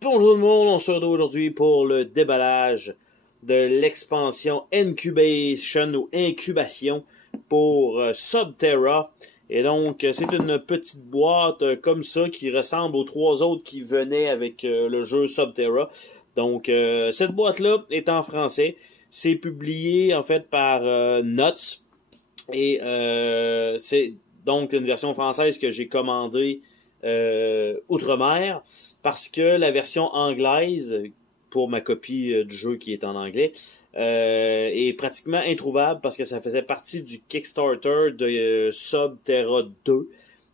Bonjour tout le monde, on se retrouve aujourd'hui pour le déballage de l'expansion Incubation ou Incubation pour Subterra. Et donc, c'est une petite boîte comme ça qui ressemble aux trois autres qui venaient avec le jeu Subterra. Donc, cette boîte-là est en français. C'est publié en fait par Nuts. Et c'est donc une version française que j'ai commandée outre-mer parce que la version anglaise pour ma copie du jeu qui est en anglais est pratiquement introuvable parce que ça faisait partie du Kickstarter de Subterra 2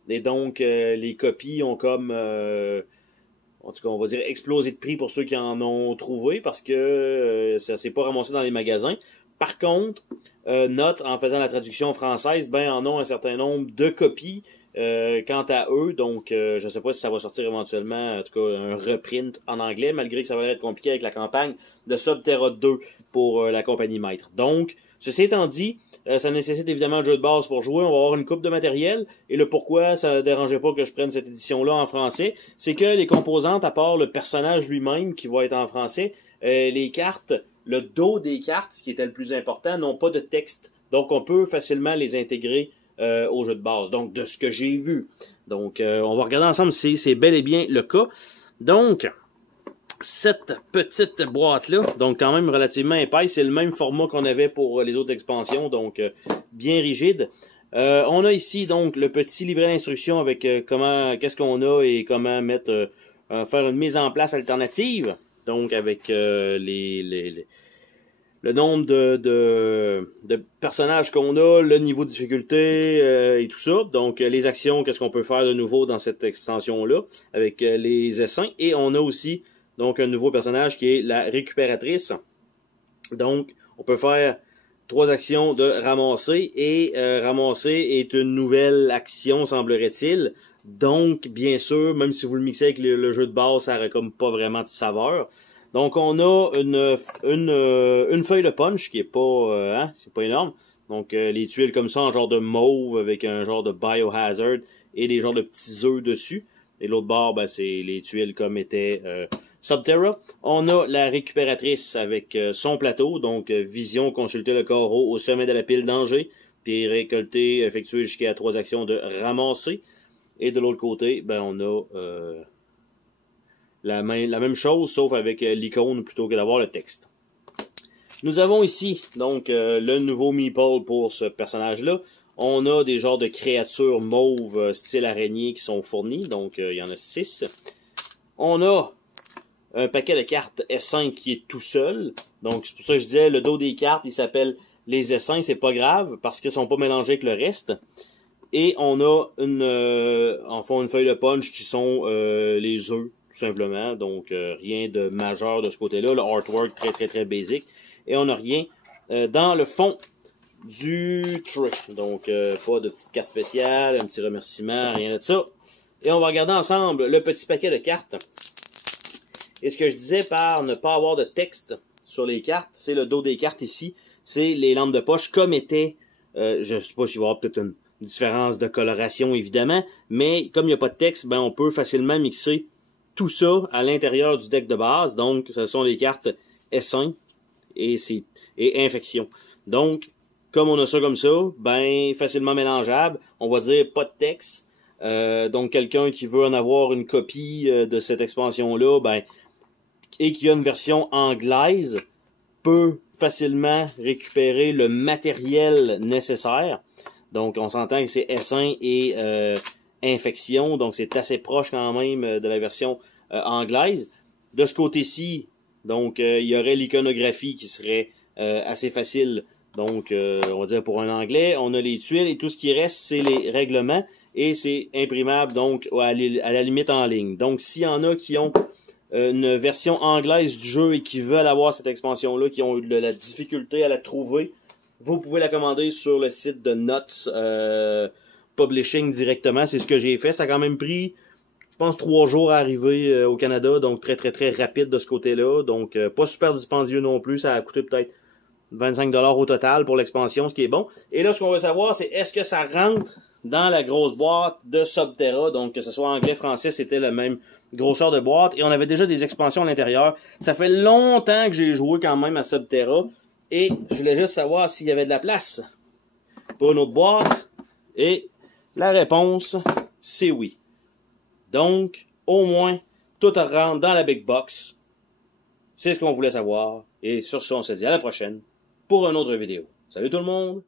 et donc les copies ont comme en tout cas on va dire explosé de prix pour ceux qui en ont trouvé parce que ça s'est pas ramassé dans les magasins. Par contre, Note, en faisant la traduction française, ben en ont un certain nombre de copies quant à eux. Donc, je sais pas si ça va sortir éventuellement, en tout cas, un reprint en anglais, malgré que ça va être compliqué avec la campagne de Subterra 2 pour la compagnie maître. Donc, ceci étant dit, ça nécessite évidemment un jeu de base pour jouer. On va avoir une coupe de matériel. Et le pourquoi ça ne dérangeait pas que je prenne cette édition-là en français, c'est que les composantes, à part le personnage lui-même qui va être en français, les cartes, le dos des cartes, ce qui était le plus important, n'ont pas de texte. Donc, on peut facilement les intégrer au jeu de base. Donc, de ce que j'ai vu. Donc, on va regarder ensemble si c'est bel et bien le cas. Donc, cette petite boîte-là, donc quand même relativement épaisse, c'est le même format qu'on avait pour les autres expansions, donc bien rigide. On a ici donc le petit livret d'instructions avec qu'est-ce qu'on a et comment mettre faire une mise en place alternative. Donc avec le nombre de personnages qu'on a, le niveau de difficulté et tout ça. Donc les actions, qu'est-ce qu'on peut faire de nouveau dans cette extension-là avec les essaims. Et on a aussi donc un nouveau personnage qui est la récupératrice. Donc on peut faire 3 actions de ramasser et ramasser est une nouvelle action semblerait-il. Donc bien sûr, même si vous le mixez avec le jeu de base, ça n'aurait comme pas vraiment de saveur. Donc on a une feuille de punch qui est pas c'est pas énorme. Donc les tuiles comme ça en genre de mauve avec un genre de biohazard et des genres de petits œufs dessus. Et l'autre bord, ben, c'est les tuiles comme était Subterra. On a la récupératrice avec son plateau, donc vision, consulter le carreau au sommet de la pile danger, puis récolter, effectuer jusqu'à 3 actions de ramasser. Et de l'autre côté, ben on a la même chose, sauf avec l'icône plutôt que d'avoir le texte. Nous avons ici donc le nouveau meeple pour ce personnage-là. On a des genres de créatures mauves style araignée qui sont fournies, donc il y en a 6. On a un paquet de cartes essaims qui est tout seul. Donc c'est pour ça que je disais, le dos des cartes, il s'appelle les essaims, c'est pas grave, parce qu'ils sont pas mélangés avec le reste. Et on a une feuille de punch qui sont les œufs, tout simplement. Donc rien de majeur de ce côté-là. Le artwork très basic. Et on n'a rien dans le fond du tray. Donc pas de petite carte spéciale, un petit remerciement, rien de ça. Et on va regarder ensemble le petit paquet de cartes. Et ce que je disais par ne pas avoir de texte sur les cartes, c'est le dos des cartes ici. C'est les lampes de poche comme était, je sais pas s'il va y avoir peut-être une différence de coloration évidemment, mais comme il n'y a pas de texte, ben on peut facilement mixer tout ça à l'intérieur du deck de base. Donc ce sont les cartes essaims et infection. Donc comme on a ça comme ça, ben facilement mélangeable. On va dire pas de texte. Donc quelqu'un qui veut en avoir une copie de cette expansion-là, ben et qui a une version anglaise, peut facilement récupérer le matériel nécessaire. Donc on s'entend que c'est essaim et infection, donc c'est assez proche quand même de la version anglaise. De ce côté-ci, donc il y aurait l'iconographie qui serait assez facile. Donc, on va dire pour un anglais, on a les tuiles et tout ce qui reste, c'est les règlements et c'est imprimable donc à la limite en ligne. Donc, s'il y en a qui ont une version anglaise du jeu et qui veulent avoir cette expansion-là, qui ont eu de la difficulté à la trouver, vous pouvez la commander sur le site de Nuts Publishing directement. C'est ce que j'ai fait. Ça a quand même pris, je pense, 3 jours à arriver au Canada, donc très rapide de ce côté-là. Donc, pas super dispendieux non plus. Ça a coûté peut-être 25$ au total pour l'expansion, ce qui est bon. Et là, ce qu'on veut savoir, c'est est-ce que ça rentre dans la grosse boîte de Subterra, donc que ce soit anglais, français, c'était le même grosseur de boîte, et on avait déjà des expansions à l'intérieur. Ça fait longtemps que j'ai joué quand même à Subterra, et je voulais juste savoir s'il y avait de la place pour une autre boîte, et la réponse, c'est oui. Donc, au moins, tout rentre dans la big box. C'est ce qu'on voulait savoir, et sur ce, on se dit à la prochaine pour une autre vidéo. Salut tout le monde!